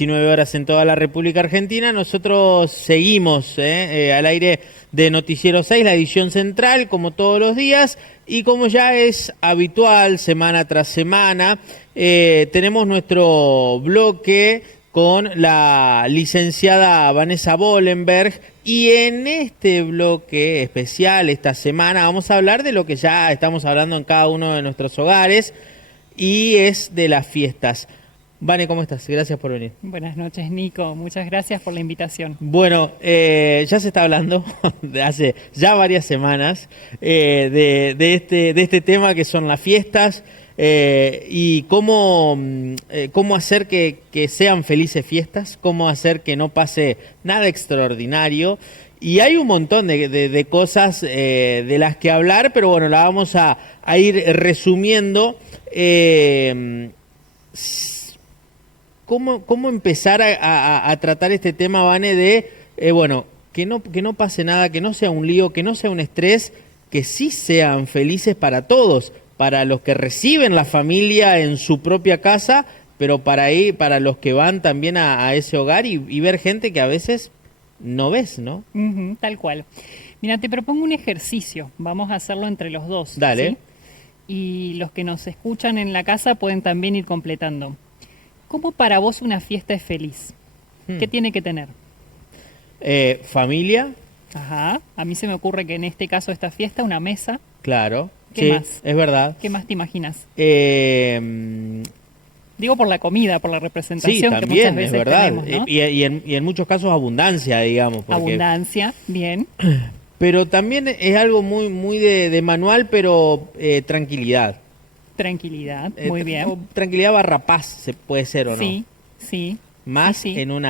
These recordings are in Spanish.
19 horas en toda la República Argentina. Nosotros seguimos al aire de Noticiero 6, la edición central, como todos los días, y como ya es habitual, semana tras semana, tenemos nuestro bloque con la licenciada Vanessa Bollenberg, y en este bloque especial, esta semana, vamos a hablar de lo que ya estamos hablando en cada uno de nuestros hogares, y es de las fiestas. Vane, ¿cómo estás? Gracias por venir. Buenas noches, Nico. Muchas gracias por la invitación. Bueno, ya se está hablando de hace ya varias semanas de este tema que son las fiestas y cómo hacer que sean felices fiestas, cómo hacer que no pase nada extraordinario. Y hay un montón de cosas de las que hablar, pero bueno, la vamos a ir resumiendo. ¿Cómo empezar a tratar este tema, Vane, de, bueno, que no pase nada, que no sea un lío, que no sea un estrés, que sí sean felices para todos, para los que reciben la familia en su propia casa, pero para los que van también a ese hogar y ver gente que a veces no ves, ¿no? Tal cual. Mira, te propongo un ejercicio. Vamos a hacerlo entre los dos. Dale. ¿Sí? Y los que nos escuchan en la casa pueden también ir completando. ¿Cómo para vos una fiesta es feliz? ¿Qué tiene que tener? Familia. Ajá. A mí se me ocurre que en este caso esta fiesta, una mesa. Claro. ¿Qué Sí, más? es verdad. ¿Qué más te imaginas? Sí, Digo por la comida, por la representación que también, muchas veces es verdad. tenemos, ¿no? Y en muchos casos abundancia, digamos. Porque... Abundancia, bien. Pero también es algo muy de manual, pero tranquilidad. Tranquilidad, muy bien. Tranquilidad barra paz, se puede ser o no. Sí, sí. Más sí, sí. en un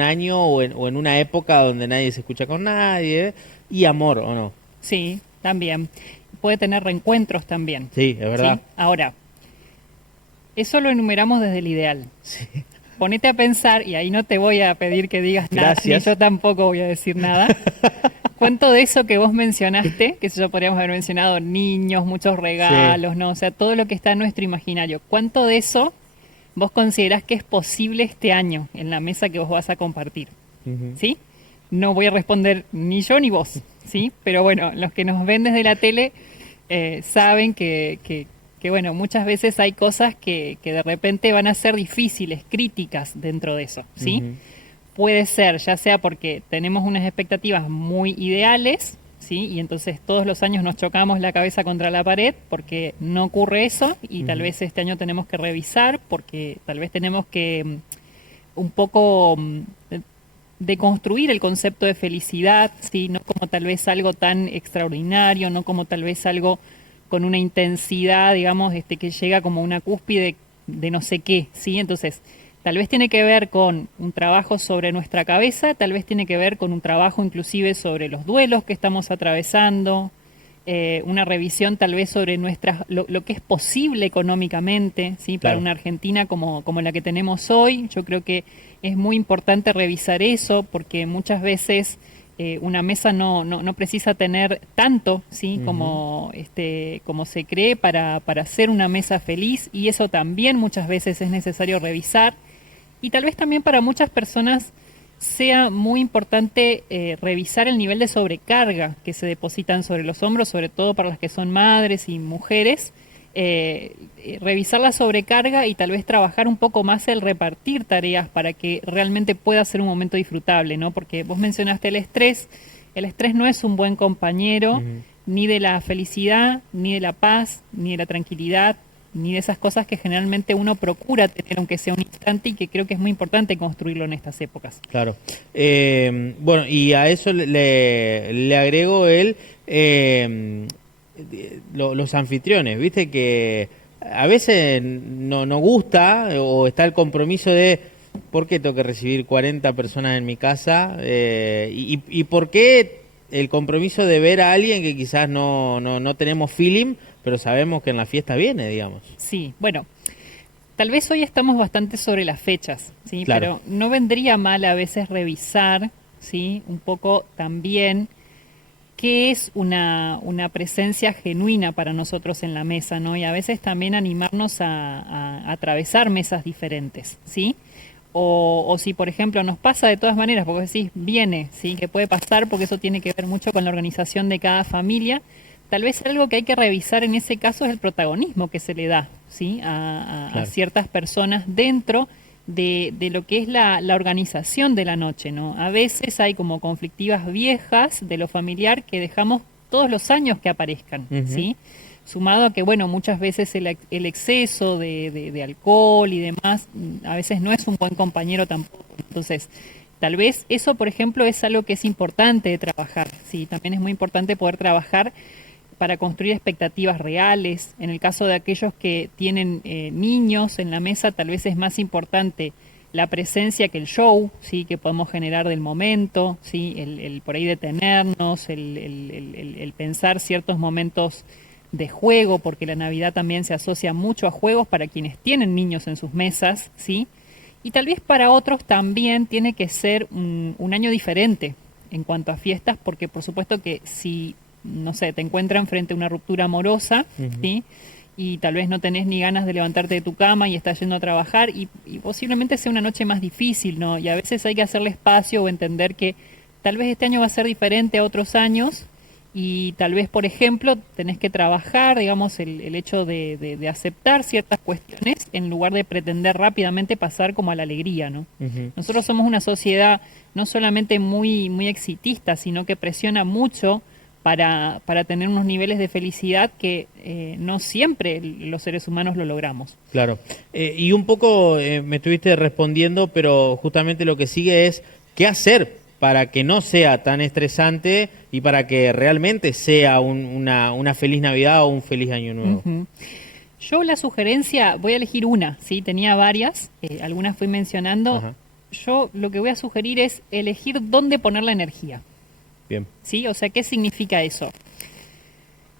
año o en una época donde nadie se escucha con nadie, y amor o no. Sí, también. Puede tener reencuentros también. Sí, es verdad. ¿Sí? Ahora, eso lo enumeramos desde el ideal. Sí. Ponete a pensar, y ahí no te voy a pedir que digas nada, Gracias. ni yo tampoco voy a decir nada. ¿Cuánto de eso que vos mencionaste, que eso ya podríamos haber mencionado, niños, muchos regalos, ¿no? O sea, todo lo que está en nuestro imaginario, ¿cuánto de eso vos considerás que es posible este año en la mesa que vos vas a compartir? ¿Sí? No voy a responder ni yo ni vos, ¿sí? Pero bueno, los que nos ven desde la tele saben que bueno, muchas veces hay cosas que de repente van a ser difíciles, críticas dentro de eso, ¿sí? Puede ser, ya sea porque tenemos unas expectativas muy ideales, ¿sí? Y entonces todos los años nos chocamos la cabeza contra la pared porque no ocurre eso y tal vez este año tenemos que revisar porque tal vez tenemos que un poco deconstruir el concepto de felicidad, ¿sí? No como tal vez algo tan extraordinario, no como tal vez algo con una intensidad, digamos, que llega como una cúspide de no sé qué, ¿sí? Entonces, tal vez tiene que ver con un trabajo sobre nuestra cabeza, tal vez tiene que ver con un trabajo inclusive sobre los duelos que estamos atravesando, una revisión tal vez sobre lo que es posible económicamente, ¿sí? Para Claro. una Argentina como la que tenemos hoy. Yo creo que es muy importante revisar eso porque muchas veces una mesa no precisa tener tanto, ¿sí? Como se cree para hacer una mesa feliz, y eso también muchas veces es necesario revisar. Y tal vez también para muchas personas sea muy importante revisar el nivel de sobrecarga que se depositan sobre los hombros, sobre todo para las que son madres y mujeres. Revisar la sobrecarga y tal vez trabajar un poco más el repartir tareas para que realmente pueda ser un momento disfrutable, ¿no? Porque vos mencionaste el estrés no es un buen compañero ni de la felicidad, ni de la paz, ni de la tranquilidad, ni de esas cosas que generalmente uno procura tener, aunque sea un instante, y que creo que es muy importante construirlo en estas épocas. Claro. Bueno, y a eso le agrego los anfitriones, viste que a veces no gusta o está el compromiso de ¿por qué tengo que recibir 40 personas en mi casa? Y por qué el compromiso de ver a alguien que quizás no tenemos feeling, pero sabemos que en la fiesta viene, digamos. Sí, bueno, tal vez hoy estamos bastante sobre las fechas, ¿sí? Claro. Pero no vendría mal a veces revisar, ¿sí? Un poco también qué es una presencia genuina para nosotros en la mesa, ¿no? Y a veces también animarnos a atravesar mesas diferentes, ¿sí? O si, por ejemplo, nos pasa de todas maneras, porque decís, viene, ¿sí? Que puede pasar, porque eso tiene que ver mucho con la organización de cada familia. Tal vez algo que hay que revisar en ese caso es el protagonismo que se le da, ¿sí? A ciertas personas dentro de lo que es la organización de la noche, ¿no? A veces hay como conflictivas viejas de lo familiar que dejamos todos los años que aparezcan, ¿sí? Sumado a que, bueno, muchas veces el exceso de alcohol y demás, a veces no es un buen compañero tampoco. Entonces, tal vez eso, por ejemplo, es algo que es importante de trabajar, ¿sí? También es muy importante poder trabajar para construir expectativas reales. En el caso de aquellos que tienen niños en la mesa, tal vez es más importante la presencia que el show, ¿sí? Que podemos generar del momento, ¿sí? El por ahí detenernos, el pensar ciertos momentos de juego, porque la Navidad también se asocia mucho a juegos para quienes tienen niños en sus mesas, ¿sí? Y tal vez para otros también tiene que ser un año diferente en cuanto a fiestas, porque por supuesto que si, no sé, te encuentran frente a una ruptura amorosa, ¿sí? Y tal vez no tenés ni ganas de levantarte de tu cama y estás yendo a trabajar y posiblemente sea una noche más difícil, ¿no? Y a veces hay que hacerle espacio o entender que tal vez este año va a ser diferente a otros años y tal vez, por ejemplo, tenés que trabajar, digamos, el hecho de aceptar ciertas cuestiones en lugar de pretender rápidamente pasar como a la alegría, ¿no? Nosotros somos una sociedad no solamente muy exitista, sino que presiona mucho para tener unos niveles de felicidad que no siempre los seres humanos lo logramos. Claro. Y un poco me estuviste respondiendo, pero justamente lo que sigue es qué hacer para que no sea tan estresante y para que realmente sea una feliz Navidad o un feliz Año Nuevo. Yo la sugerencia, voy a elegir una, ¿sí? Tenía varias, algunas fui mencionando. Ajá. Yo lo que voy a sugerir es elegir dónde poner la energía. Bien. ¿Sí? O sea, ¿qué significa eso?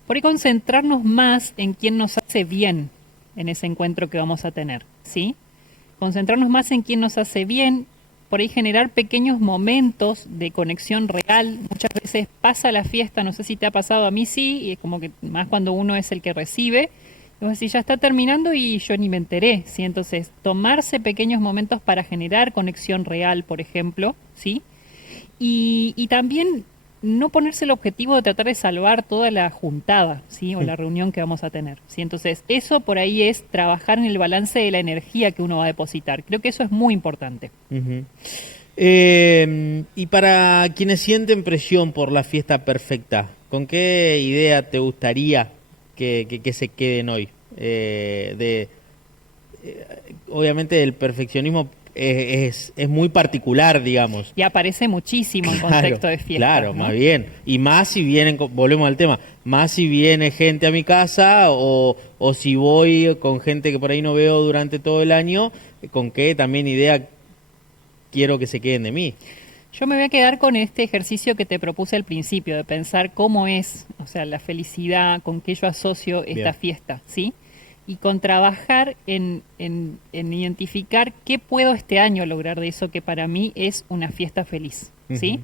Por ahí concentrarnos más en quién nos hace bien en ese encuentro que vamos a tener, ¿sí? Concentrarnos más en quién nos hace bien, por ahí generar pequeños momentos de conexión real. Muchas veces pasa la fiesta, no sé si te ha pasado, a mí sí, y es como que más cuando uno es el que recibe, entonces ya está terminando y yo ni me enteré, ¿sí? Entonces, tomarse pequeños momentos para generar conexión real, por ejemplo, ¿sí? Y también no ponerse el objetivo de tratar de salvar toda la juntada, ¿sí? O la reunión que vamos a tener, ¿sí? Entonces, eso por ahí es trabajar en el balance de la energía que uno va a depositar. Creo que eso es muy importante. Y para quienes sienten presión por la fiesta perfecta, ¿con qué idea te gustaría que se queden hoy? Obviamente el perfeccionismo es muy particular, digamos. Y aparece muchísimo en contexto de fiesta. Claro, ¿no? más bien. Y más si vienen, volvemos al tema, más si viene gente a mi casa o si voy con gente que por ahí no veo durante todo el año, ¿con qué también idea quiero que se queden de mí? Yo me voy a quedar con este ejercicio que te propuse al principio, de pensar cómo es, o sea, la felicidad, con qué yo asocio esta fiesta, ¿sí? Y con trabajar en identificar qué puedo este año lograr de eso que para mí es una fiesta feliz, ¿sí?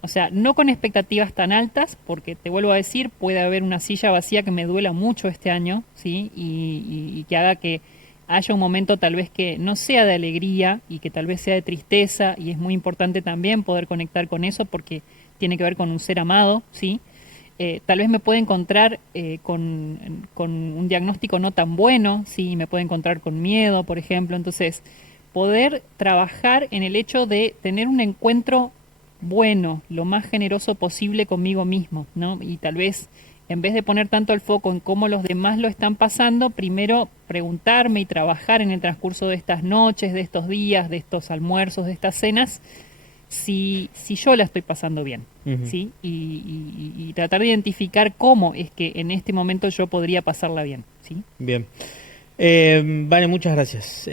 O sea, no con expectativas tan altas, porque te vuelvo a decir, puede haber una silla vacía que me duela mucho este año, ¿sí? Y que haga que haya un momento tal vez que no sea de alegría y que tal vez sea de tristeza, y es muy importante también poder conectar con eso porque tiene que ver con un ser amado, ¿sí? Tal vez me puede encontrar con un diagnóstico no tan bueno, sí, me puede encontrar con miedo, por ejemplo. Entonces, poder trabajar en el hecho de tener un encuentro bueno, lo más generoso posible conmigo mismo, ¿no? Y tal vez, en vez de poner tanto el foco en cómo los demás lo están pasando, primero preguntarme y trabajar en el transcurso de estas noches, de estos días, de estos almuerzos, de estas cenas, si yo la estoy pasando bien, ¿sí? Y tratar de identificar cómo es que en este momento yo podría pasarla bien, ¿sí? Bien. Vale, muchas gracias.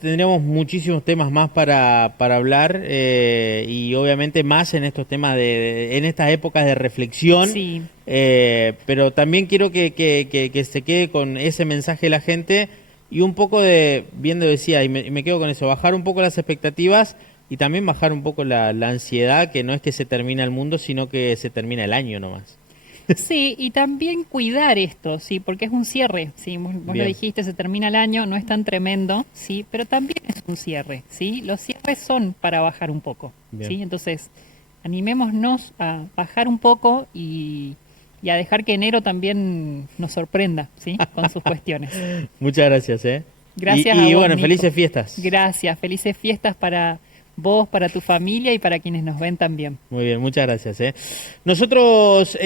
Tendríamos muchísimos temas más para hablar y obviamente más en estos temas en estas épocas de reflexión. Sí. Pero también quiero que se quede con ese mensaje de la gente y un poco de, bien lo decía, y me quedo con eso, bajar un poco las expectativas y también bajar un poco la ansiedad, que no es que se termina el mundo, sino que se termina el año nomás. Sí, y también cuidar esto, sí, porque es un cierre, sí, vos lo Bien. dijiste, se termina el año, no es tan tremendo, sí, pero también es un cierre, sí, los cierres son para bajar un poco, Bien. sí, entonces animémonos a bajar un poco y a dejar que enero también nos sorprenda, sí, con sus cuestiones. Muchas gracias, ¿eh? Gracias Y a vos, bueno, Nico. felices fiestas. Gracias, felices fiestas para vos, para tu familia y para quienes nos ven también. Muy bien, muchas gracias, ¿eh? Nosotros